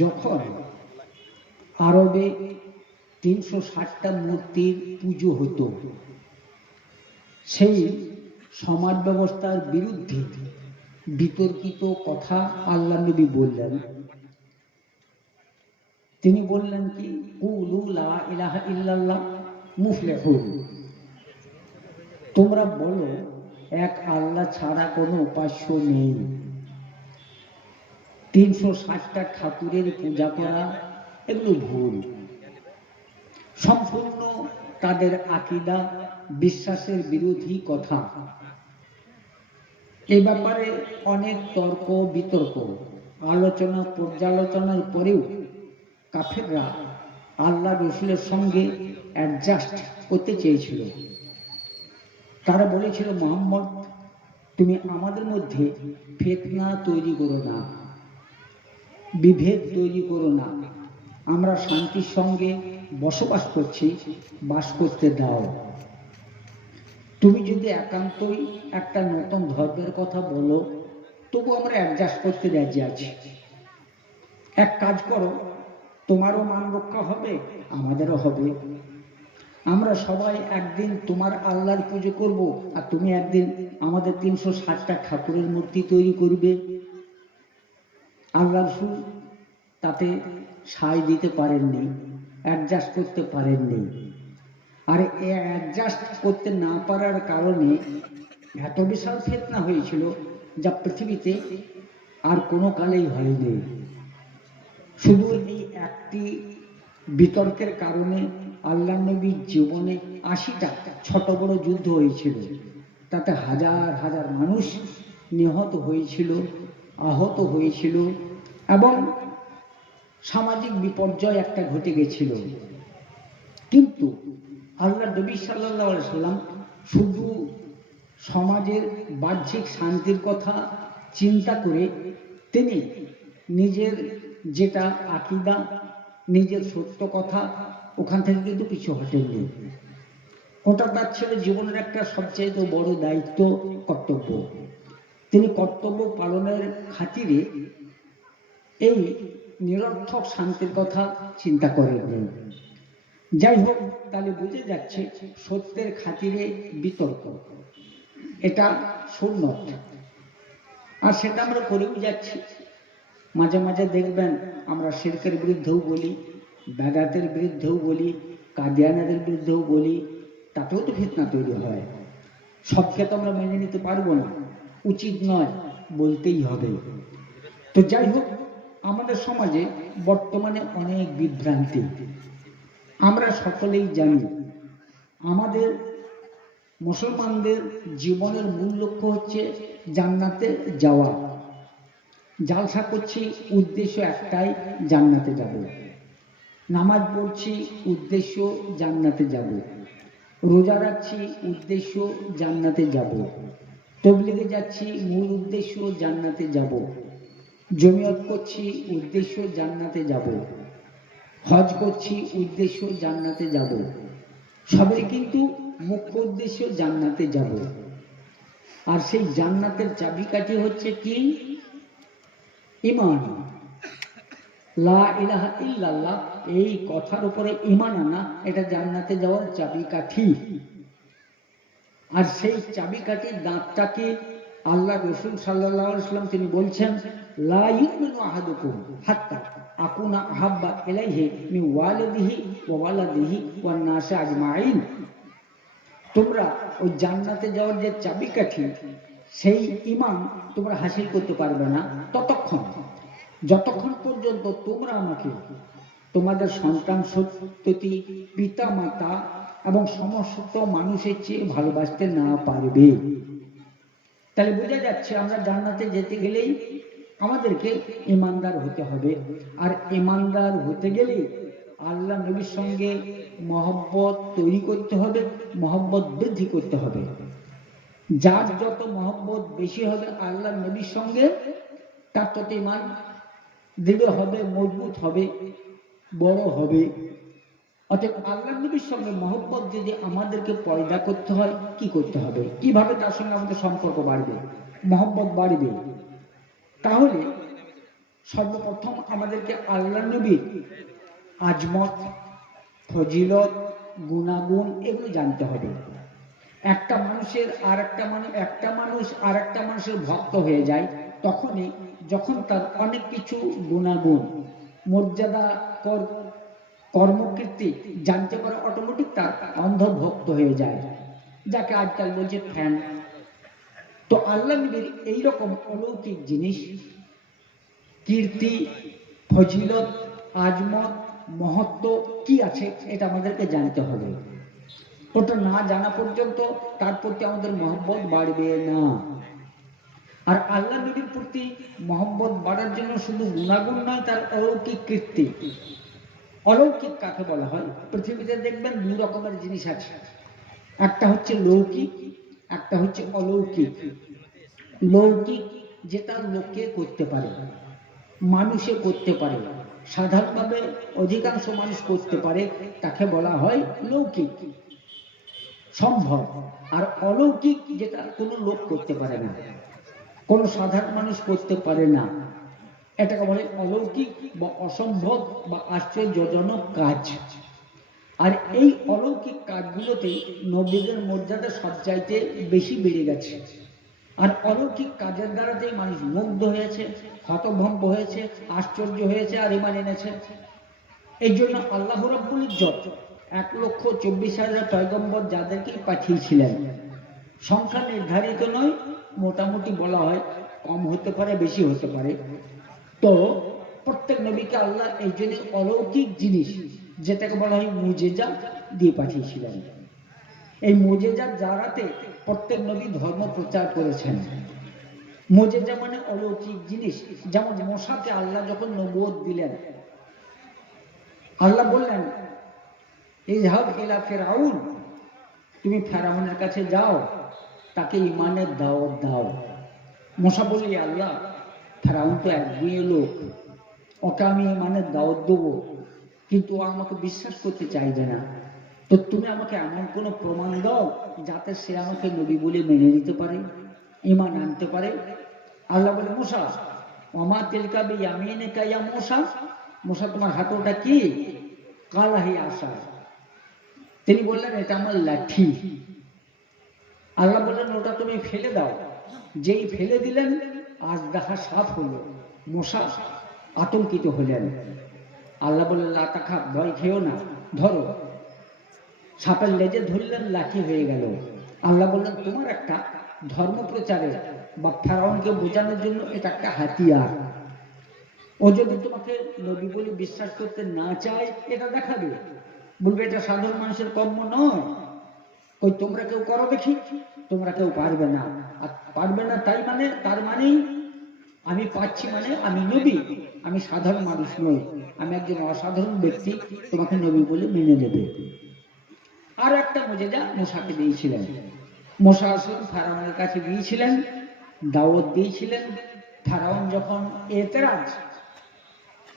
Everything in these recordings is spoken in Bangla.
যখন আরবে 360টা মূর্তির পুজো হতো, সেই সমাজ ব্যবস্থার বিরুদ্ধে বিতর্কিত কথা আল্লাহ নবী বললেন। তিনি বললেন কি, কুলু লা ইলাহা ইল্লাল্লাহ মুফলিহুন, তোমরা বলো এক আল্লাহ ছাড়া কোনো উপাস্য নেই। 360টা ঠাকুরের পূজা করা এগুলো ভুল, সম্পূর্ণ তাদের আকীদা বিশ্বাসের বিরোধী কথা। এ ব্যাপারে অনেক তর্ক বিতর্ক আলোচনা পর্যালোচনার পরেও কাফেররা আল্লাহ রসুলের সঙ্গে অ্যাডজাস্ট করতে চেয়েছিল। তারা বলেছিল, মুহাম্মদ তুমি আমাদের মধ্যে ফিতনা তৈরি করো না, বিভেদ তৈরি করো না, আমরা শান্তির সঙ্গে বসবাস করছি, বাস করতে দাও। তুমি যদি একান্তই একটা নতুন ধর্মের কথা বলো, তবু আমরা অ্যাডজাস্ট করতে রাজি আছি। এক কাজ করো, তোমারও মান রক্ষা হবে, আমাদেরও হবে। আমরা সবাই একদিন তোমার আল্লাহর পুজো করব, আর তুমি একদিন আমাদের 360টা ঠাকুরের মূর্তি তৈরি করবে। আল্লাহ রাসূল তাতে সায় দিতে পারেননি, অ্যাডজাস্ট করতে পারেননি। আর অ্যাডজাস্ট করতে না পারার কারণে এত বিশাল ফিতনা হয়েছিল, যা পৃথিবীতে আর কোনো কালেই হয়নি। শুধু এই একটি বিতর্কের কারণে আল্লাহ নবীর জীবনে 80টা ছোট বড় যুদ্ধ হয়েছিল, তাতে হাজার হাজার মানুষ নিহত হয়েছিল, আহত হয়েছিল, এবং সামাজিক বিপর্যয় একটা ঘটে গেছিল। কিন্তু আল্লাহ নবী সাল্লাল্লাহু আলাইহি সাল্লাম শুধু সমাজের বাহ্যিক শান্তির কথা চিন্তা করে তিনি নিজের যেটা আকীদা, নিজের সত্য কথা, ওখান থেকে কিন্তু পিছু হটেননি। ওটা তার ছিল জীবনের একটা সবচেয়ে বড় দায়িত্ব, কর্তব্য। তিনি কর্তব্য পালনের খাতিরে এই নিরর্থক শান্তির কথা চিন্তা করেননি। যাই হোক, তাহলে বুঝে যাচ্ছে সত্যের খাতিরে বিতর্ক এটা সুন্নত, আর সেটা আমরা করেও যাচ্ছি। মাঝে মাঝে দেখবেন আমরা শিরকের বিরুদ্ধেও বলি, বেদাতের বিরুদ্ধেও বলি, কাদিয়ানাদের বিরুদ্ধেও বলি, তাতেও তো ফিতনা তৈরি হয়। সবকে তো আমরা মেনে নিতে পারবো না, উচিত নয়, বলতেই হবে। তো যাই হোক, আমাদের সমাজে বর্তমানে অনেক বিভ্রান্তি। আমরা সকলেই জানি আমাদের মুসলমানদের জীবনের মূল লক্ষ্য হচ্ছে জান্নাতে যাওয়া। জালসা করছি, উদ্দেশ্য একটাই, জান্নাতে যাব। নামাজ পড়ছি, উদ্দেশ্য জান্নাতে যাব। রোজা রাখছি, উদ্দেশ্য জান্নাতে যাব। তাবলীগে যাচ্ছি, মূল উদ্দেশ্য জান্নাতে যাব। জমিয়ত করছি, উদ্দেশ্য জান্নাতে যাব। হজ করছি, উদ্দেশ্য জান্নাতে যাব। সবাই কিন্তু মুখ্য উদ্দেশ্য জান্নাতে যাব। আর সেই জান্নাতের চাবিকাঠি হচ্ছে কি? ঈমান। লা ইলাহা ইল্লাল্লাহ, এই কথার উপরে ঈমান আনা, এটা জান্নাতে যাওয়ার চাবিকাঠি। আর সেই চাবিকাঠির দাঁতটাকে আল্লাহ রাসূল সাল্লাল্লাহু আলাইহি ওয়াসাল্লাম তিনি বলছেন, লা ইউমিনু আহাদুকুম হাত্তা আকুনা আহাব্বা ইলাইহি মিন ওয়ালিদিহি ওয়া ওয়ালাদিহি ওয়ান নাসি আজমাইন। তোমরা ওই জান্নাতে যাওয়ার যে চাবিকাঠি, সেই ঈমান তোমরা হাসিল করতে পারবে না ততক্ষণ যতক্ষণ পর্যন্ত তোমরা আমাকে তোমাদের সন্তান সন্ততি, পিতা মাতা এবং সমস্ত মানুষের চেয়ে ভালোবাসতে না পারবে। তাহলে বোঝা যাচ্ছে আমরা জান্নাতে যেতে গেলেই আমাদেরকে ঈমানদার হতে হবে। আর ঈমানদার হতে গেলে আল্লাহ নবীর সঙ্গে মহব্বত তৈরি করতে হবে, মহব্বত বৃদ্ধি করতে হবে। যার যত মহব্বত বেশি হবে আল্লাহ নবীর সঙ্গে, তার তত ঈমান দৃঢ় হবে, মজবুত হবে, বড় হবে। অতএব আল্লাহ নবীর সঙ্গে মহব্বত যদি আমাদেরকে পয়দা করতে হয়, কি করতে হবে, কিভাবে তার সঙ্গে আমাদের সম্পর্ক বাড়বে, মহব্বত বাড়বে? তাহলে সর্বপ্রথম আমাদেরকে আল্লাহ নবীর আজমত, ফজিলত, গুণাগুণ এগুলো জানতে হবে। একটা মানুষ আর একটা মানুষের ভক্ত হয়ে যায় তখনই যখন তার অনেক কিছু গুণাগুণ, মর্যাদা, কর্মকীর্তি জানতে পারে, অটোমেটিক তার অন্ধভক্ত হয়ে যায়, যাকে আজকাল বলছে ফ্যান। তো আল্লাহ নবীর এইরকম অলৌকিক জিনিস, কীর্তি, ফজিলত, আজমত, মহত্ব কি আছে এটা আমাদেরকে জানতে হবে। ওটা না জানা পর্যন্ত তার প্রতি আমাদের মহব্বত বাড়বে না। আর আল্লাহ নবীর প্রতি মহব্বত বাড়ার জন্য শুধু গুণাগুণ নয়, তার অলৌকিক কীর্তি। অলৌকিক কাকে বলা হয়? পৃথিবীতে দেখবেন দুই রকমের জিনিস আছে, একটা হচ্ছে লৌকিক, একটা হচ্ছে অলৌকিক। লৌকিক যেটা লোকে করতে পারে, মানুষে করতে পারে, সাধারণভাবে অধিকাংশ মানুষ করতে পারে, তাকে বলা হয় লৌকিক, সম্ভব। আর অলৌকিক যেটা কোনো লোক করতে পারে না, কোনো সাধারণ মানুষ করতে পারে না, এটাকে বলে অলৌকিক বা অসম্ভব বা আশ্চর্যজনক কাজ। আর এই অলৌকিক কাজগুলোতে নবীদের মর্যাদা সবচাইতে বেশি বেড়ে গেছে। আর অলৌকিক কাজের দ্বারাতেই মানুষ মুগ্ধ হয়েছে, হতভম্ব হয়েছে, আশ্চর্য হয়েছে আর ঈমান এনেছে। এই জন্য আল্লাহ রাব্বুল ইজ্জত 1,24,000 পয়গম্বর যাদেরকে পাঠিয়েছিলেন, সংখ্যা নির্ধারিত নয়, মোটামুটি বলা হয়, কম হতে পারে বেশি হতে পারে। তো প্রত্যেক নবীকে আল্লাহ এই জন্য অলৌকিক জিনিস, যেটাকে বলা হয় মুজেজা, দিয়ে পাঠিয়েছিলেন। এই মুজেজার দ্বারাতে প্রত্যেক নবী ধর্ম প্রচার করেছেন। মুজেজা মানে অলৌকিক জিনিস। যেমন মুসাকে আল্লাহ যখন নবুয়ত দিলেন, আল্লাহ বললেন ইযহাব ইলা ফিরআউন, তুমি ফেরাউনের কাছে যাও, তাকে ঈমানের দাওয়াত দাও। মুসা বলল, আল্লাহ, ফেরাউন তো একগুঁয়ে লোক, ওকে আমি ঈমানের দাওয়াত দেবো, কিন্তু ও আমাকে বিশ্বাস করতে চাইবে না। তো তুমি আমাকে এমন কোনো প্রমাণ দাও যাতে সে আমাকে নবী বলে মেনে নিতে পারে, ঈমান আনতে পারে। আল্লাহ বলে, মুসা, ওমা তিলকা বিয়ামিনিকা ইয়া মুসা, মুসা তোমার হাতে ওটা কি? কালা হি আসা। তিনি বললেন, এটা আমার লাঠি। আল্লাহ বললেন, ওটা তুমি ফেলে দাও। যেই ফেলে দিলেন, আজ দেখা সাফ হলো। মুসা আতঙ্কিত হলেন। আল্লাহ বললেন, লা তাখাফ, ভয় খেও না, ধরো। সাপের লেজে ধরলেন, লাঠি হয়ে গেল। আল্লাহ বললেন, তোমার একটা ধর্ম প্রচারের বা ফেরাউনকে বোঝানোর জন্য এটা একটা হাতিয়ার। ও যদি তোমাকে নবী বলে বিশ্বাস করতে না চায়, এটা দেখাবে, বলবে এটা সাধারণ মানুষের কর্ম নয়। ওই তোমরা কেউ করো দেখি, তোমরা কেউ পারবে না। আর পারবে না তাই মানে, তার মানেই আমি পাচ্ছি মানে আমি নবী, আমি সাধারণ মানুষ নই, আমি একজন অসাধারণ ব্যক্তি, তোমাকে নবী বলে মেনে নেবে। আর একটা মুজেজা মুসাকে দিয়েছিলেন। মুসা আসলেন ফেরাউনের কাছে গিয়েছিলেন, দাওয়াত দিয়েছিলেন। ফেরাউন যখন এতেরাজ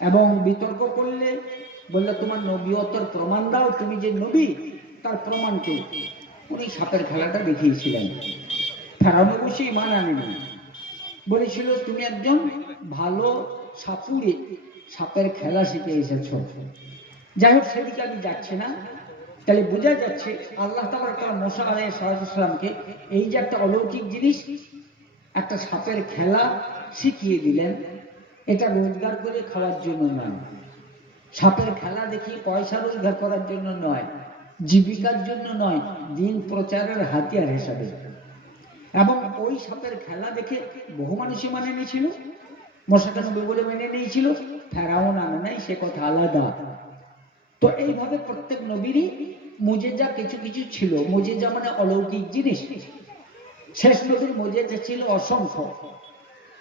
এবং বিতর্ক করলে, বললে তোমার নবীয়তের প্রমাণ দাও, তুমি যে নবী তার প্রমাণকে, উনি সাপের খেলাটা দেখিয়েছিলেন। ফেরাউন অবশ্যই ঈমান আনেনি, বলেছিল তুমি একজন ভালো সাপুড়ে, সাপের খেলা শিখে এসেছ। যাই হোক, সেদিকে আমি যাচ্ছি না। তাহলে বোঝা যাচ্ছে আল্লাহ তাআলা মুসা আলাইহিস সালামকে এই যে একটা অলৌকিক জিনিস, একটা সাপের খেলা শিখিয়ে দিলেন। এটা রোজগার করে খাওয়ার জন্য নয়, সাপের খেলা দেখি পয়সা রোজগার করার জন্য নয়, জীবিকার জন্য নয়, দিন প্রচারের হাতিয়ার হিসাবে। এবং ওই সাপের খেলা দেখে বহু মানুষই মানে নিয়েছিল, মুসাকে নবী বলে মেনে নিয়েছিল। ফেরাউন আনে নাই, সে কথা আলাদা। তো এইভাবে প্রত্যেক নবীরই মুজেজা কিছু কিছু ছিল। মুজেজা মানে অলৌকিক জিনিস। শেষ নবীর মুজেজা ছিল অসংখ্য।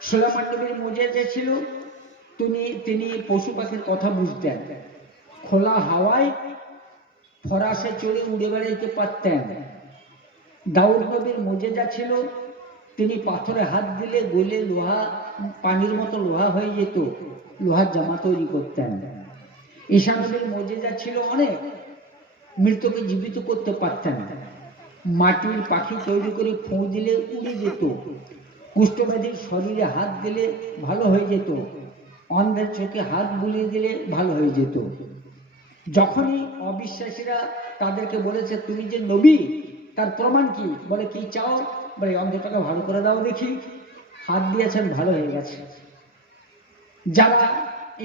সুলাইমান নবীর মুজেজা ছিল তিনি পশু পাখির কথা বুঝতেন, খোলা হাওয়ায় ফরাসে চড়ে উড়ে বেড়াইতে পারতেন। দাউদ নবীর মুজেজা ছিল তিনি পাথরে হাত দিলে গলে লোহা, পানির মতো লোহা হয়ে যেত, লোহার জামা তৈরি করতেন। ঈসা নবীর মুজেজা ছিল অনেক, মৃতকে জীবিত করতে পারতেন, মাটির পাখি তৈরি করে ফোঁ দিলে উড়ে যেত, কুষ্ঠব্যাধির শরীরে হাত দিলে ভালো হয়ে যেত, অন্ধের চোখে হাত বুলিয়ে দিলে ভালো হয়ে যেত। যখনই অবিশ্বাসীরা তাদেরকে বলেছে তুমি যে নবী, তার প্রমাণ কি? বলে কি চাও? বলে অন্ধটাকে ভালো করে দাও দেখি। হাত দিয়েছেন, ভালো হয়ে গেছে। যারা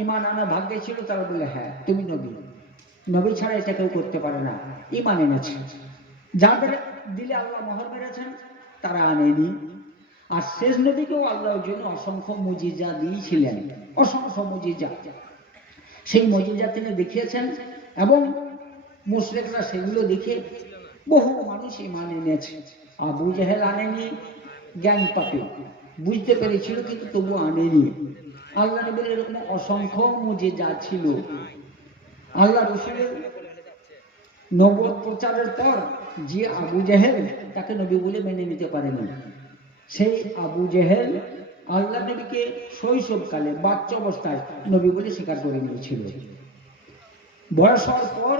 ঈমান আনা ভাগ্যে ছিল তারা বলে হ্যাঁ তুমি নবী, নবী ছাড়া এটা কেউ করতে পারে না, ঈমান এনেছে। যাদের দিলে আল্লাহ মোহর মেরেছেন তারা আনেনি। আর শেষ নবীকেও আল্লাহর জন্য অসংখ্য মুজিজা দিয়েছিলেন, অসংখ্য মুজিজা। সেই মুজিজা তিনি দেখিয়েছেন এবং মুশরিকরা সেগুলো দেখে বহু মানুষ ঈমান এনেছে। আবু জেহেল আনেনি, জ্ঞান পাপী, বুঝতে পেরেছিল কিন্তু তবু আনেনি। আল্লাহ নবীর এরকম অসংখ্য মুজিজা ছিল। আল্লাহ রসুলের নবুয়ত প্রচারের পর যে আবু জেহেল তাকে নবী বলে মেনে নিতে পারেনি, সেই আবু জেহেল আল্লাহ নবীকে শৈশবকালে বাচ্চা অবস্থায় নবী বলে স্বীকার করে নিয়েছিল। বয়স হওয়ার পর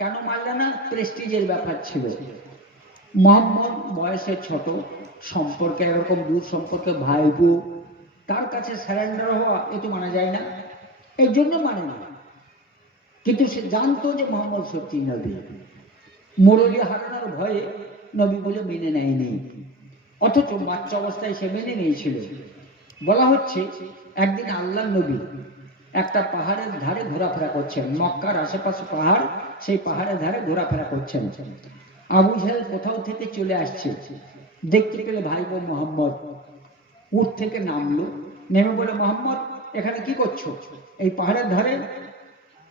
কেন মানলে না? প্রেস্টিজের ব্যাপার ছিল। মুহাম্মদ বয়সে ছোট, সম্পর্কে এরকম দূর সম্পর্কে ভাইপো, তার কাছে স্যারেন্ডার হওয়া এতো মানা যায় না, এই জন্য মানে না। কিন্তু সে জানতো যে মোহাম্মদ সত্যি নবী। মুরলি হারানোর ভয়ে নবী বলে মেনে নেয়নি, অথচ বাচ্চা অবস্থায় সে মেনে নিয়েছিল। বলা হচ্ছে একদিন আল্লাহ নবী একটা পাহাড়ের ধারে ঘোরাফেরা করছেন, মক্কার আশেপাশে পাহাড়, সেই পাহাড়ের ধারে ঘোরাফেরা করছেন। আবু জেহেল কোথাও থেকে চলে আসছে, দেখতে পেলে ভাই বোন মোহাম্মদ উঠ থেকে নামলো, নেমে বলে মোহাম্মদ এখানে কি করছো? এই পাহাড়ের ধারে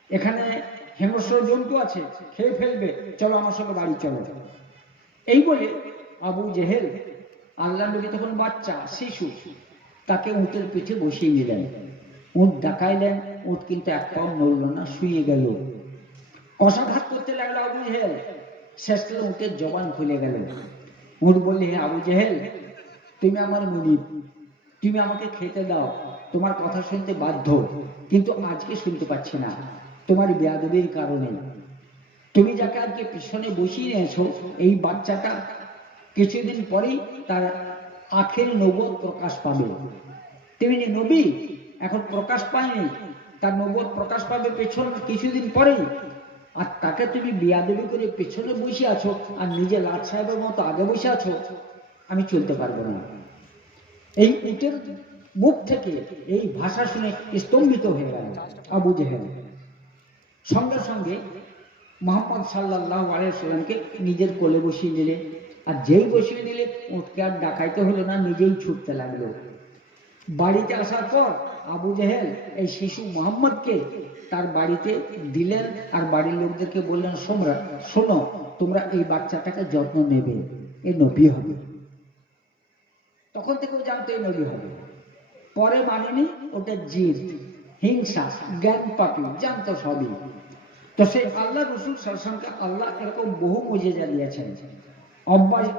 এখানে হিংস্র জন্তু আছে, খেয়ে ফেলবে, চলো আমার সঙ্গে বাড়ি চলো। এই বলে আবু জেহেল, আল্লাহ নবী তখন বাচ্চা শিশু, তাকে উটের পিঠে বসিয়ে নিলেন। উট ডাকাইলেন, উট কিন্তু এক পাও নড়ল না, শুয়ে গেল। কষাঘাত করতে লাগলো আবু জেহেল, শেষকালে উটের জবান খুলে গেল। উট বললে হে আবু জেহেল, তুমি আমার মুনিব, তুমি আমাকে খেতে দাও, তোমার কথা শুনতে বাধ্য, কিন্তু আজকে শুনতে পাচ্ছি না তোমার বেয়াদবির কারণে। তুমি যাকে আজকে পিছনে বসিয়ে নিয়েছো, এই বাচ্চাটা কিছুদিন পরেই তার আখের নবুয়ত প্রকাশ পাবে। তিনি নবী এখন প্রকাশ পায়নি, তার নবুয়ত প্রকাশ পাবে পেছন কিছুদিন পরেই, আর তাকে তুমি বেয়াদবি করে পেছনে বসে আছো আর নিজে লাট সাহেবের মতো আগে বসে আছো, আমি চলতে পারবো না। এই উটের মুখ থেকে এই ভাষা শুনে স্তম্ভিত হয়ে গেল আবু জেহেল। সঙ্গে সঙ্গে মুহাম্মদ সাল্লাল্লাহু আলাইহি ওয়াসাল্লামকে নিজের কোলে বসিয়ে নিলে, আর যেই বসিয়ে নিলে উটকে আর ডাকাইতে হলো না, নিজেই ছুটতে লাগলো। বাড়িতে আসার পর আবু জেহেল এই শিশু মুহাম্মদকে তার বাড়িতে দিলেন, আর বাড়ির লোকদেরকে বললেন শোনো, তোমরা এই বাচ্চাটাকে যত্ন নেবে, এ নবী হবে। তখন থেকেও জানতো এই নবী হবে। পরে মানেনি, ওটা জিদ, হিংসা, জ্ঞান পাপী, জানতো সবই। তো সেই আল্লাহ রসুল সাল্লাল্লাহু আলাইহি ওয়াসাল্লামকে আল্লাহ এরকম বহু মুজিজা দিয়েছেন,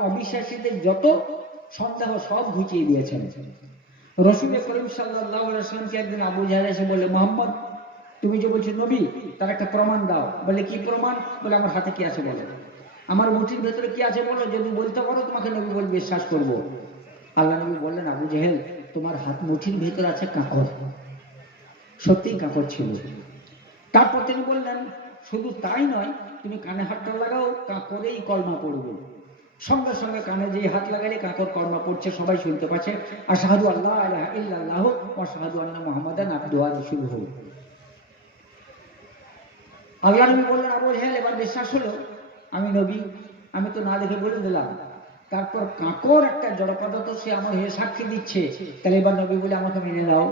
অবিশ্বাসীদের যত সন্দেহ সব ঘুচিয়ে দিয়েছেন। রসুল করিম সাল্লাল্লাহু আলাইহি ওয়াসাল্লামকে একদিন আবু জাহেল এসে বলে, মোহাম্মদ তুমি যে বলছো নবী, তার একটা প্রমাণ দাও। বলে কি প্রমাণ? বলে আমার হাতে কি আছে বলে, আমার মুঠির ভেতরে কি আছে বলো, যদি বলতে পারো তোমাকে নবী বলে বিশ্বাস করবো। আল্লাহ নবী বললেন, আবু জেহেল তোমার হাত মুঠির ভেতরে আছে কাঁকর। সত্যিই কাঁকর ছিল। তারপর তিনি বললেন, শুধু তাই নয়, তুমি কানে হাতটা লাগাও, কাঁকরেই কলমা পড়বে। সঙ্গে সঙ্গে কানে যে হাত লাগালে কাঁকর কলমা পড়ছে, সবাই শুনতে পাচ্ছে, আশহাদু আল্লা ইলাহা ইল্লাল্লাহ ওয়া আশহাদু আন্না মুহাম্মাদান আবদুহু ওয়া রাসূলুহু। আল্লাহ নবী বললেন, আবু জেহেল এবার বিশ্বাস হলো আমি নবী, আমি তো না দেখে বলে দিলাম। তারপর কাঁকর একটা জড়পদার্থ, সে আমার হয়ে সাক্ষী দিচ্ছে, তাহলে এবার নবী বলে আমাকে মেনে দাও।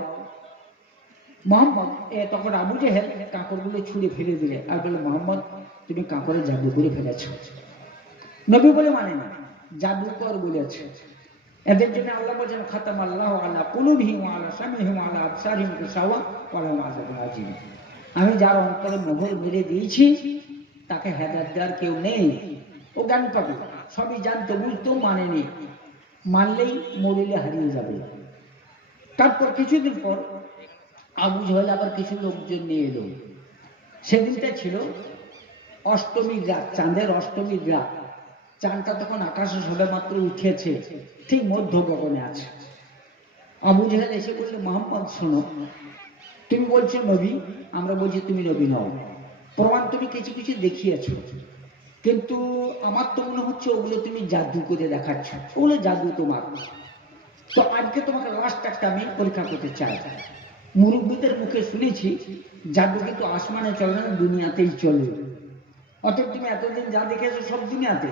মোহাম্মদ তখন আবু জেহেল কাঁকরগুলো ছুঁড়ে ফেলে দিলে আর বলে, মোহাম্মদ তুমি কাঁকরের জাদু করে ফেলেছ। নবী বলে মানে না, জাদুকর বলেছে। এদের জন্য আল্লাহ বলেছেন, খাতামাল্লাহু আলা কুলুবিহিম ওয়া আলা সামিহিম ওয়া আলা আবসারিহিম গিশাওয়া ওয়া লাহুম আযাবুন আযীম। আমি যার অন্তরে মোহর মেরে দিয়েছি তাকে হেদায়েত দেওয়ার কেউ নেই। ও জ্ঞান পাবে, সবই জানতো, বুঝতো, মানেনি, মানলেই মরিলে হারিয়ে যাবে। তারপর কিছুদিন পর আবু জেহেল আবার কিছু লোকজন নিয়ে এলো। সেদিনটা ছিল অষ্টমীর রাত, চাঁদের অষ্টমীর রাত। চাঁদটা তখন আকাশে সবে মাত্র উঠেছে, ঠিক মধ্য গগনে আছে। আবু জেহেল এসে বললে, মোহাম্মদ শোনো, তুমি বলছো নবী, আমরা বলছি তুমি নবী নও। প্রমাণ তুমি কিছু কিছু দেখিয়েছো, কিন্তু আমার তো মনে হচ্ছে ওগুলো তুমি জাদু করে দেখাচ্ছ, ওগুলো জাদু তোমার। তো আজকে তোমাকে লাস্ট একটা আমি পরীক্ষা করতে চাই। মুরব্বীদের মুখে শুনেছি জাদু কিন্তু আসমানে চলে না, দুনিয়াতেই চলে। অতএব তুমি এতদিন যা দেখেছো সব দুনিয়াতে,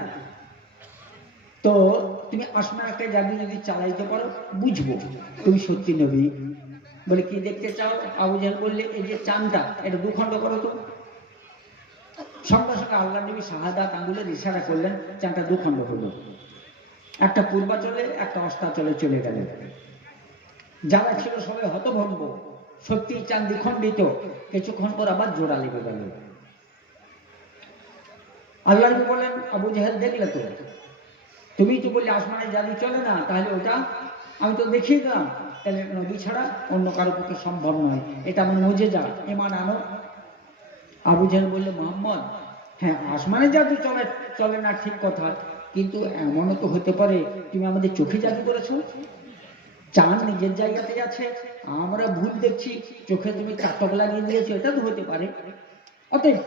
তো তুমি আসমানে একটা জাদু যদি চালাইতে পারো বুঝবো তুমি সত্যি নবী। বলে কি দেখতে চাও? আবু জাহেল বললে এই যে চাঁদটা, এটা দুখণ্ড করো তো। সঙ্গে সঙ্গে আল্লাহ নবী শাহাদাত আঙ্গুলের ইশারা করলেন, চাঁদটা দুখণ্ড হলো। একটা পূর্বাচলে একটা অস্তাচলে চলে গেল। যারা ছিল সবাই হতভম্ব, সত্যি চাঁদ দ্বিখণ্ডিত। কিছুক্ষণ পর আবার জোড়া লেগে গেল। আল্লাহ নবী বলেন, আবু জাহেল দেখলে তো, তুমি তো বললে আসমানে জাদু চলে না, তাহলে ওটা আমি তো দেখিয়ে দিলাম, তাহলে নবী ছাড়া অন্য কারো পক্ষে সম্ভব নয়, এটা আমার মুজিজা, ঈমান আনো। আবু জাহেল বললে, মুহাম্মদ, হ্যাঁ আসমানে জাদু চলে চলে না ঠিক কথা, কিন্তু এমনও তো হতে পারে তুমি আমাদের চোখে জাদু করেছো। চাঁদ নিজের জায়গাতে আছে, আমরা ভুল দেখছি, চোখে তুমি চাতক লাগিয়ে দিয়েছো, এটা তো হতে পারে। অতএব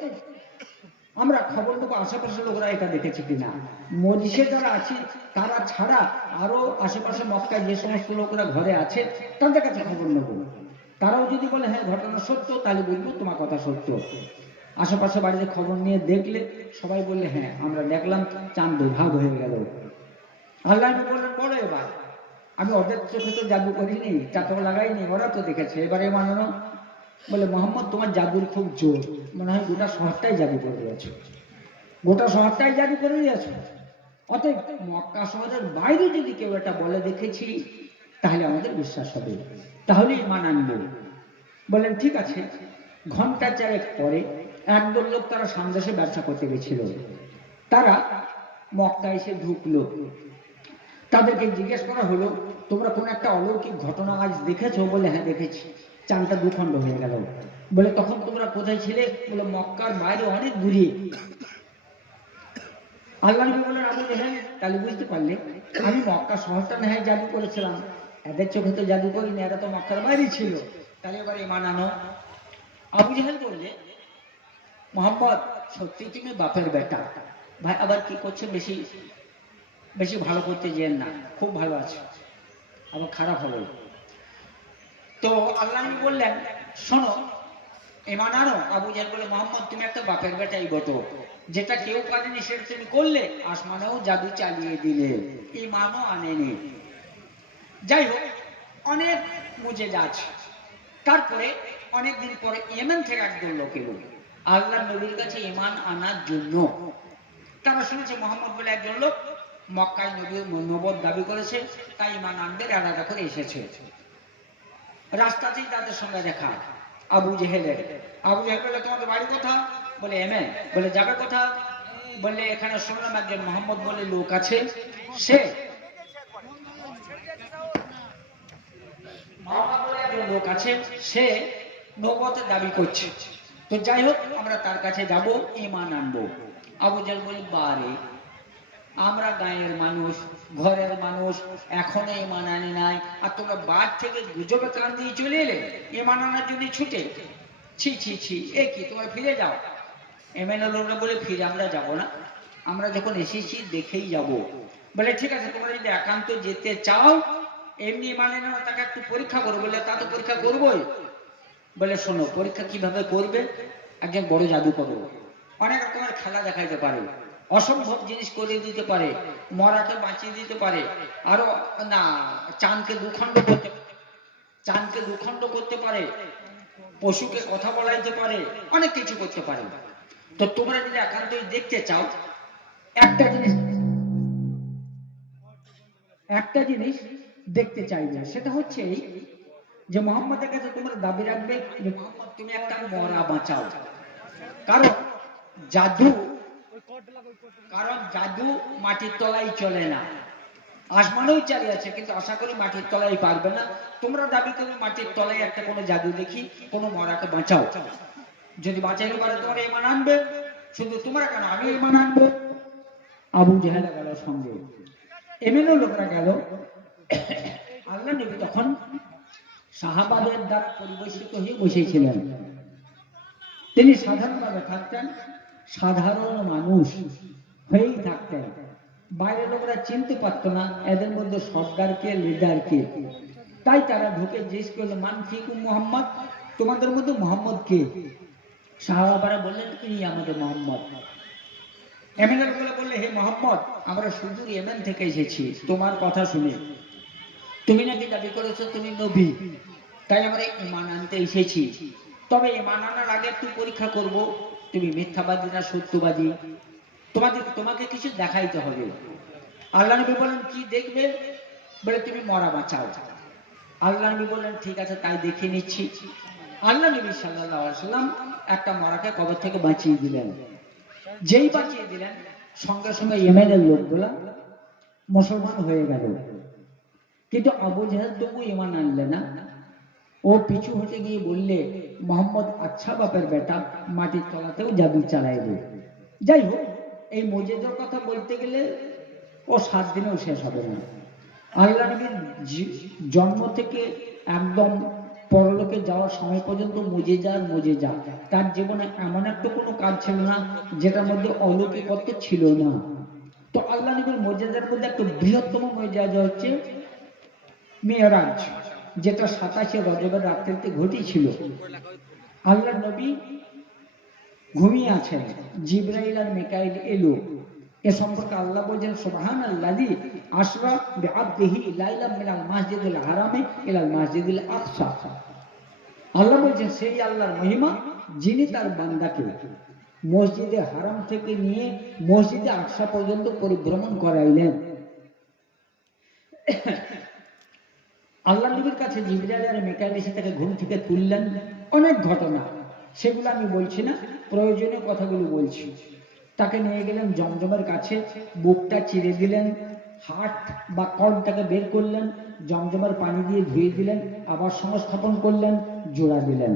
আমরা খবর নেবো আশেপাশের লোকরা এটা দেখেছে কিনা। মজলিসে যারা আছে তারা ছাড়া আরো আশেপাশে মক্কায় যে সমস্ত লোকরা ঘরে আছে তাদের কাছে খবর নেব। তারাও যদি বলে হ্যাঁ ঘটনা সত্য, তাহলে বলবো তোমার কথা সত্য। আশেপাশে বাড়িতে খবর নিয়ে দেখলে সবাই বললে হ্যাঁ আমরা দেখলাম চাঁদ দুভাগ হয়ে গেল। আল্লাহ বললেন, বলো এবার, আমি ওদের চোখে তো জাদু করিনি, চাতক লাগাইনি, ওরা তো দেখেছে, এবারে মানানো। বলে, মোহাম্মদ তোমার জাদুর খুব জোর, মনে হয় গোটা শহরটাই জাদু করে দিয়েছ, গোটা শহরটাই জাদু করে দিয়েছ। অতএব মক্কা শহরের বাইরে যদি কেউ এটা বলে দেখেছি, তাহলে আমাদের বিশ্বাস হবে, তাহলে ঈমান আনবো। বললেন ঠিক আছে। ঘন্টা চারেক পরে একদল লোক তারা সন্দেশে ব্যবসা করতে গেছিল, তারা মক্কা এসে ঢুকলো। তাদেরকে জিজ্ঞেস করা হলো, তোমরা কোন একটা অলৌকিক ঘটনা আজ দেখেছো? বলে হ্যাঁ দেখেছি, চাঁদটা দুখণ্ড হয়ে গেল। বলে তখন তোমরা কোথায় ছিলে? বলে মক্কার বাইরে অনেক দূরে। আল্লাহ নবী বললেন, আবু জাহেল তাহলে বুঝতে পারলে আমি মক্কা শহরটা না হয় জাদু করেছিলাম, এদের চোখে তো জাদু করিনি, এরা তো মক্কার বাইরে ছিল, তাহলে এবার ঈমান আনো। আবু জাহেল বললে, মোহাম্মদ সত্যি তুমি বাপের বেটা। ভাই আবার কি করছে, বেশি বেশি ভালো করতে যেন না, খুব ভালো আছে, আবার খারাপ হলো। তো আল্লাহ নবী বললেন, শোনো ঈমান আনো। আবু জাহেল বলে, মোহাম্মদ তুমি একটা বাপের বেটাই বটো, যেটা কেউ পারেনি সেটা তুমি করলে, আসমানেও জাদু চালিয়ে দিলে, ঈমানও আনেনি। যাই হোক, অনেক মুজেজা আছে। তারপরে অনেকদিন পরে ইয়েমেন থেকে একদল লোক এলো আল্লাহ নবীর কাছে ঈমান আনার জন্য। তারা শুনেছে মোহাম্মদ বলে একজন লোক মক্কায় নবুয়ত দাবি করেছে, তাই ঈমান আনবে আলাদা করে এসেছে। রাস্তাতেই তাদের সঙ্গে দেখা আবু জেহেলের। আবু জেহেল বলে, তোমাদের বাড়ি কোথা? বলে এমেন। বলে যাবে কোথা? বললে এখানে শুনলাম একজন মোহাম্মদ বলে লোক আছে, সে লোক আছে, সে নবুয়তের দাবি করছে, তো যাই হোক আমরা তার কাছে যাব, ঈমান আনবো। আবু জেহেল বলে, বারে আমরা গায়ের মানুষ, ঘরের মানুষ, এখনো ঈমান আনি নাই, আর তোমরা বার থেকে গুজবে কান দিয়ে চলে এলে ঈমান আনার জন্য ছুটে। ছি ছি ছি, এ কি, তোমরা ফিরে যাও। এমএনএ লোকরা বলে, ফিরে আমরা যাব না, আমরা যখন এসেছি দেখেই যাব। বলে ঠিক আছে, তোমরা যদি একান্ত যেতে চাও, এমনি মানে না, তাকে একটু পরীক্ষা করো। বলে তা তো পরীক্ষা করবোই। বলে শোনো, পরীক্ষা কিভাবে করবে? একজন বড় জাদু করো, অনেক রকমের খেলা দেখাইতে পারে, অসম্ভব জিনিস করে দিতে পারে, মরাকে বাঁচিয়ে দিতে পারে, আরো না চাঁদকে দুখণ্ড করতে পারে, পশুকে কথা বলাইতে পারে, অনেক কিছু করতে পারে। তো তোমরা যদি একান্তই দেখতে চাও, একটা জিনিস দেখতে চাইবে, সেটা হচ্ছে এই যে মোহাম্মদের কাছে তোমরা দাবি রাখবে যে মোহাম্মদ তুমি একটা মরা বাঁচাও। কারণ জাদু মাটির তলায় চলে না, আসমানেও চালিয়ে আছে, কিন্তু আশা করি মাটির তলায় পারবে না। তোমরা দাবি করবে মাটির তলায় একটা কোনো জাদু দেখি, কোনো মরাকে বাঁচাও, যদি বাঁচাইতে পারে তোমরা ঈমান আনবে। শুধু তোমরা কেন, আমি ঈমান আনবো। আবু জেহেল গেল সঙ্গে, এমএনও লোকরা গেল। আল্লাহ নবী তখন সাহাবাদের দ্বারা পরিবেশিত হয়ে বসেছিলেন। তিনি সাধারণভাবে থাকতেন, সাধারণ মানুষ হয়েই থাকতেন। বাইরের লোকরা চিনতে পারতো না এদের মধ্যে সর্দারকে, লিডারকে। তাই তারা ঢুকে জিজ্ঞেস করলো, মান ফিকুম মুহাম্মদ, তোমাদের মধ্যে মোহাম্মদ কে? সাহাবারা বললেন, ইনি আমাদের মোহাম্মদ। এমএনের লোকেরা বললে, হে মোহাম্মদ, আমরা সুদূর ইয়েমেন থেকে এসেছি তোমার কথা শুনে। তুমি নাকি দাবি করেছো তুমি নবী, তাই আমরা ঈমান আনতে এসেছি। তবে ঈমান আনার আগে একটু পরীক্ষা করব, তুমি মিথ্যাবাদী না সত্যবাদী। তোমাকে কিছু দেখাইতে হবে। আল্লাহ নবী বলেন, কি দেখবে? বলে, তুমি মরা বাঁচাও। আল্লাহ নবী বললেন, ঠিক আছে, তাই দেখে নিচ্ছি। আল্লাহ নবী সাল্লাল্লাহু আলাইহি ওয়াসাল্লাম একটা মরাকে কবর থেকে বাঁচিয়ে দিলেন। যেই বাঁচিয়ে দিলেন, সঙ্গে সঙ্গে ইয়েমেনের লোকগুলা মুসলমান হয়ে গেল। কিন্তু আবু জাহেল তবু ঈমান আনলে না। ও পিছু হটে গিয়ে বললে, মোহাম্মদ আচ্ছা বাপের বেটা, মাটির তলাতেও জাদু চালাইবে। যাই হোক, এই মুজিজার কথা বলতে গেলে ও 7 দিনেও শেষ হবে না। আল্লাহ নবীর জন্ম থেকে একদম পরলোকে যাওয়ার সময় পর্যন্ত মুজিজা। তার জীবনে এমন একটা কোনো কাজ ছিল না যেটার মধ্যে অলৌকিকত্ব ছিল না। তো আল্লাহ নবীর মুজিজার মধ্যে একটা বৃহত্তম মুজিজা হচ্ছে মেরাজ, যেটা 27 রজবের রাত্রিতে ঘটেছিল। আল্লাহ নবী ঘুমিয়ে আছেন, জিবরাইল আর মিকাইল এলো। এ সম্পর্কে আল্লাহ বলছেন, সুবহানাল্লাযী আসরা বিআবদিহি লাইলাম মিনাল মাসজিদিল হারামি ইলাল মাসজিদিল আকসা। আল্লাহ বলছেন, সেই আল্লাহর মহিমা যিনি তার বান্দাকে মসজিদে হারাম থেকে নিয়ে মসজিদে আকসা পর্যন্ত পরিভ্রমণ করাইলেন। আল্লাহ নবীর কাছে জিবরাইল আর মিকাইল এসে তাকে ঘুম থেকে তুললেন। অনেক ঘটনা, সেগুলো আমি বলছি না, প্রয়োজনীয় কথাগুলো বলছি। তাকে নিয়ে গেলেন জমজমের কাছে, বুকটা চিরে দিলেন, হাট বা কর্ণটাকে বের করলেন, জমজমের পানি দিয়ে ধুয়ে দিলেন, আবার সংস্থাপন করলেন, জোড়া দিলেন।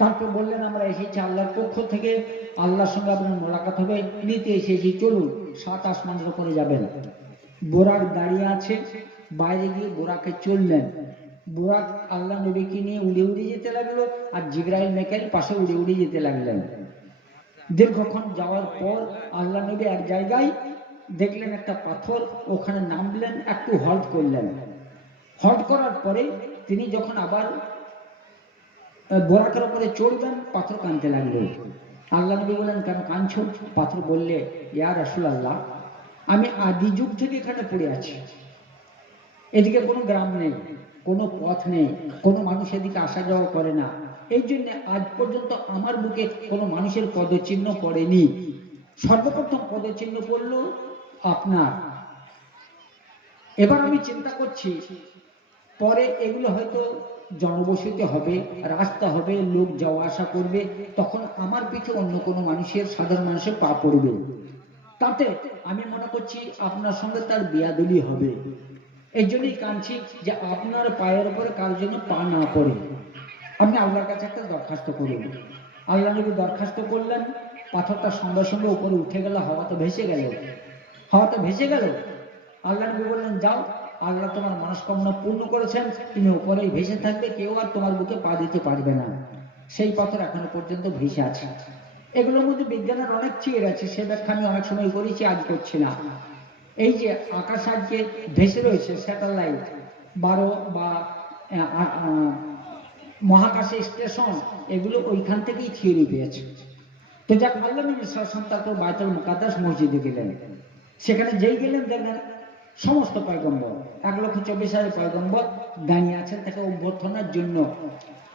তারপর বললেন, আমরা এসেছি আল্লাহর পক্ষ থেকে, আল্লাহর সঙ্গে আপনার মোলাকাত হবে, নিতে এসেছি, চলুন 7 আসমানের উপরে যাবেন। বোরাক দাঁড়িয়ে আছে, বাইরে গিয়ে বোরাকে চললেন। বোরাক আল্লাহ নবীকে নিয়ে উড়ে উড়ে যেতে লাগলো, আর জিবরাইল মিকাইল পাশে উড়ে উড়ে যেতে লাগলেন। দীর্ঘক্ষণ যাওয়ার পর আল্লাহ নবী এক জায়গায় দেখলেন একটা পাথর, ওখানে নামলেন, একটু হল্ট করলেন। হল্ট করার পরে তিনি যখন আবার বোরাকের উপরে চড়বেন, পাথর কাঁদতে লাগলো। আল্লাহ নবী বললেন, কেন কাঁদছো? পাথর বললে, ইয়া রাসূলুল্লাহ, আমি আদি যুগ থেকে এখানে পড়ে আছি। এদিকে কোনো গ্রাম নেই, কোনো পথ নেই, কোনো মানুষ এদিকে আসা যাওয়া করে না। এই জন্য আজ পর্যন্ত আমার বুকে কোনো মানুষের পদচিহ্ন পড়েনি। সর্বপ্রথম পদচিহ্ন পড়ল আপনার। এবার আমি চিন্তা করছি, পরে এগুলো হয়তো জনবসতি হবে, রাস্তা হবে, লোক যাওয়া আসা করবে, তখন আমার পিঠে অন্য কোনো মানুষের, সাধারণ মানুষের পা পড়বে। তাতে আমি মনে করছি আপনার সঙ্গে তার বিয়াদুলি হবে। এই জন্যই কাঁদছি যে আপনার পায়ের উপরে কার জন্য পা না পড়ে। আপনি আল্লাহর কাছে একটা দরখাস্ত করুন। আল্লাহ নবী দরখাস্ত করলেন, পাথরটা সঙ্গে সঙ্গে উপরে উঠে গেল, হাওয়াতে ভেসে গেল। আল্লাহ নবী বললেন, যাও, আল্লাহ তোমার মনস্কামনা পূর্ণ করেছেন, তুমি উপরেই ভেসে থাকবে, কেউ আর তোমার বুকে পা দিতে পারবে না। সেই পাথর এখনো পর্যন্ত ভেসে আছে। এগুলোর মধ্যে বিজ্ঞানের অনেক চির আছে, সে ব্যাখ্যা আমি অনেক সময় করেছি, আজ করছি না। এই যে আকাশ আজকে ভেসে রয়েছে, স্যাটেলাইট 12 বা মহাকাশে স্টেশন, এগুলো ওইখান থেকেই থিওরি পেয়েছে। তো যাক, আল্লাহ নবী সাল্লাল্লাহু আলাইহি ওয়াসাল্লাম তারপর বাইতুল মুকাদ্দাস মসজিদে গেলেন। সেখানে যেই গেলেন, দেখলেন সমস্ত পয়গম্বর, 1,24,000 পয়গম্বর দাঁড়িয়ে আছেন তাকে অভ্যর্থনার জন্য।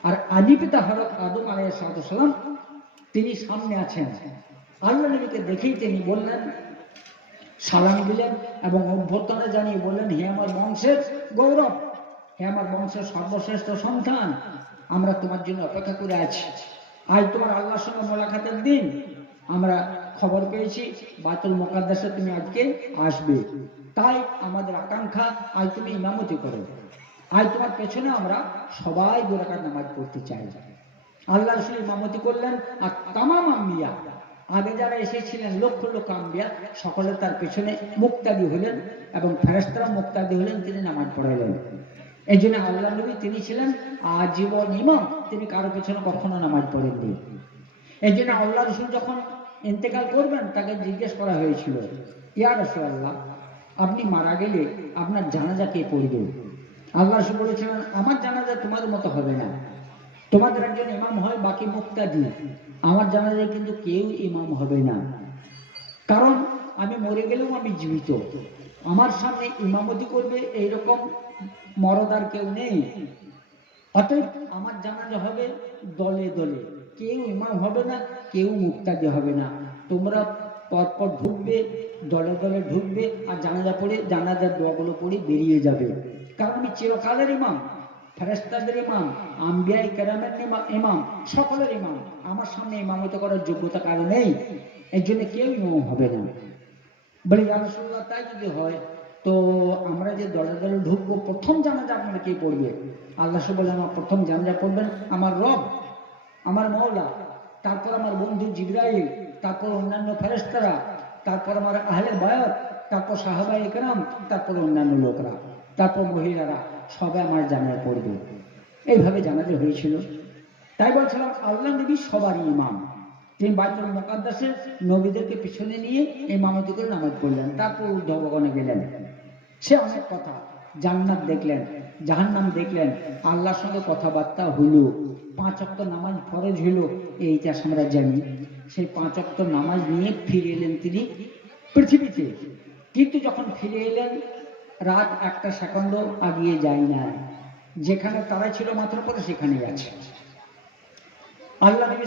আর আদি পিতা হযরত আদম আলাইহিস সালাম তিনি সামনে আছেন। আল্লাহ নবীকে দেখেই তিনি বললেন, সালাম দিলেন এবং অভ্যর্থনা জানিয়ে বললেন, হে আমার বংশের গৌরব, হে আমার বংশের সর্বশ্রেষ্ঠ সন্তান, আমরা তোমার জন্য অপেক্ষা করে আছি। আজ তোমার আল্লাহর সঙ্গে মোলাকাতের দিন। আমরা খবর পেয়েছি বাইতুল মুকাদ্দাসে তুমি আজকে আসবে, তাই আমাদের আকাঙ্ক্ষা আজ তুমি ইমামতি করো। আজ তোমার পেছনে আমরা সবাই 2 রাকাত নামাজ পড়তে চাই। আল্লাহ রাসূল ইমামতি করলেন, আর তামাম আম্বিয়া, আগে যারা এসেছিলেন লক্ষ লক্ষ আম্বিয়া, সকলে তার পেছনে মুক্তাদি হলেন এবং ফেরেশতারা মুক্তাদি হলেন, তিনি নামাজ পড়াইলেন। এই জন্য আল্লাহ নবী তিনি ছিলেন আজীবন ইমাম, তিনি কারো পেছনে কখনো নামাজ পড়েননি। এই জন্য আল্লাহ রসুল যখন ইন্তেকাল করবেন তাকে জিজ্ঞেস করা হয়েছিল, ইয়া রাসূলুল্লাহ, আপনি মারা গেলে আপনার জানাজা কে পড়বে? আল্লাহ রসুল বলেছিলেন, আমার জানাজা তোমাদের মতো হবে না, তোমাদের একজন ইমাম হয়, বাকি মুক্তাদি। আমার জানাজায় কিন্তু কেউ ইমাম হবে না, কারণ আমি মরে গেলেও আমি জীবিত, আমার সামনে ইমামতি করবে এইরকম মরদার কেউ নেই। অতএব আমার জানাজা হবে দলে দলে, কেউ ইমাম হবে না, কেউ মুক্তাদি হবে না। তোমরা পরপর ঢুকবে, দলে দলে ঢুকবে, আর জানাজা পড়ে জানাজার দোয়াগুলো পড়ে বেরিয়ে যাবে। কারণ আমি চিরকালের ইমাম, ফেরেশতাদের ইমাম, আম্বিয়া কেরামের ইমাম, সকলের ইমাম। আমার সামনে ইমামতি করার যোগ্যতা কারো নেই, এই জন্য কেউ ইমাম হবে না। বলে ইয়া রাসূলুল্লাহ, তাই যদি হয় তো আমরা যে দলে দলে ঢুকবো, প্রথম জানাজা আপনারা কে পড়বে? আল্লাহ বলে, আমার প্রথম জানাজা পড়বেন আমার রব, আমার মওলা, তারপর আমার বন্ধু জিবরাইল, তারপর অন্যান্য ফেরেশতারা, তারপর আমার আহলে বায়াত, তারপর সাহাবায়ে কেরাম, তারপর অন্যান্য লোকরা, তারপর মহিলারা, সবাই আমার জানাজা পড়বে। এইভাবে জানাজা হয়েছিল। তাই বলছিলাম আল্লাহ নবী সবারই ইমাম। তিনি বাইতুল মুকাদ্দাসে নবীদেরকে পিছনে নিয়ে ইমামতি করে নামাজ পড়লেন, তারপর ঊর্ধ্বগগনে গেলেন। সে অনেক কথা, জান্নাত দেখলেন, জাহান্নাম দেখলেন, আল্লাহর সঙ্গে কথাবার্তা হলো, 5 ওয়াক্ত নামাজ ফরজ হলো, এই ইতিহাস আমরা জানি। সেই 5 ওয়াক্ত নামাজ নিয়ে ফিরে এলেন তিনি পৃথিবীতে। কিন্তু যখন ফিরে এলেন, রাত 1টা সেকেন্ডও আগিয়ে যায় না, যেখানে তারা ছিল মাত্র পরে সেখানেই আছে। আল্লাহ নবী